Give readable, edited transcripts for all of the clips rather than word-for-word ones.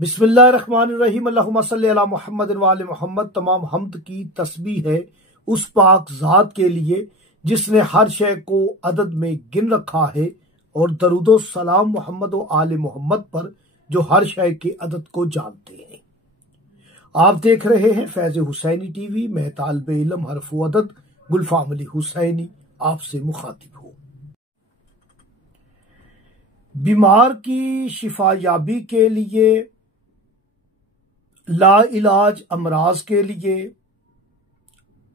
बिस्मिल्लाहिर्रहमानिर्रहीम। अल्लाहुम्मा सल्ली अला मुहम्मद व आले मुहम्मद। तमाम हमद की तस्बीह है उस पाक ज़ात के लिए जिसने हर शय को अदद में गिन रखा है, और दरूदो सलाम मोहम्मद व आले मोहम्मद पर जो हर शय के अदद को जानते हैं। आप देख रहे हैं फैज़ हुसैनी टीवी। मैं तालिब इल्म हरफ व अदद गुलफाम अली हुसैनी आपसे मुखातिब हूँ। बीमार की शिफा याबी के लिए, ला इलाज अमराज के लिए,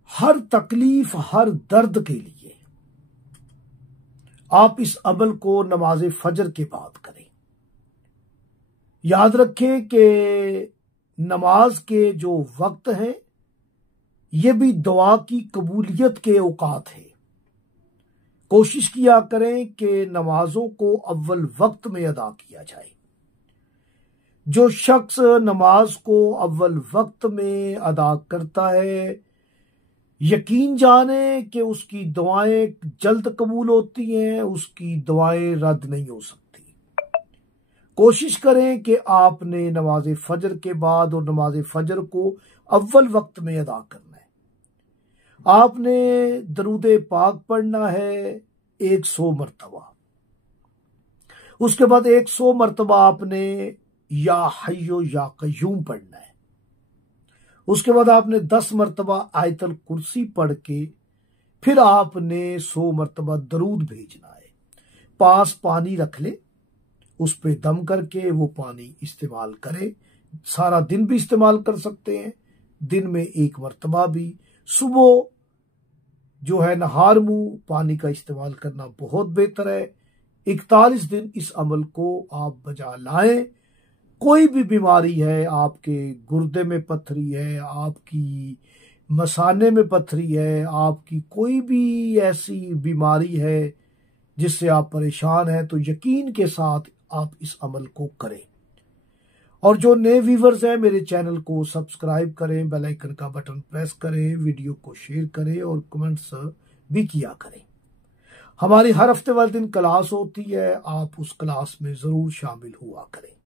हर तकलीफ हर दर्द के लिए आप इस अमल को नमाज फजर के बाद करें। याद रखें कि नमाज के जो वक्त हैं ये भी दुआ की कबूलियत के औकात है। कोशिश किया करें कि नमाजों को अव्वल वक्त में अदा किया जाए। जो शख्स नमाज को अव्वल वक्त में अदा करता है, यकीन जाने कि उसकी दुआएं जल्द कबूल होती हैं, उसकी दुआएं रद्द नहीं हो सकती। कोशिश करें कि आपने नमाज फजर के बाद और नमाज फजर को अव्वल वक्त में अदा करना है। आपने दरूद पाक पढ़ना है 100 मरतबा। उसके बाद 100 मरतबा आपने या हय्यो या कय्यूम पढ़ना है। उसके बाद आपने 10 मरतबा आयतल कुर्सी पढ़ के फिर आपने 100 मरतबा दरूद भेजना है। पास पानी रख ले, उस पे दम करके वो पानी इस्तेमाल करें। सारा दिन भी इस्तेमाल कर सकते हैं, दिन में 1 मरतबा भी। सुबह जो है नहार मुंह पानी का इस्तेमाल करना बहुत बेहतर है। 41 दिन इस अमल को आप बजा लाएं। कोई भी बीमारी है, आपके गुर्दे में पथरी है, आपकी मसाने में पथरी है, आपकी कोई भी ऐसी बीमारी है जिससे आप परेशान हैं, तो यकीन के साथ आप इस अमल को करें। और जो नए व्यूअर्स हैं, मेरे चैनल को सब्सक्राइब करें, बेल आइकन का बटन प्रेस करें, वीडियो को शेयर करें और कमेंट्स भी किया करें। हमारी हर हफ्ते वाले दिन क्लास होती है, आप उस क्लास में जरूर शामिल हुआ करें।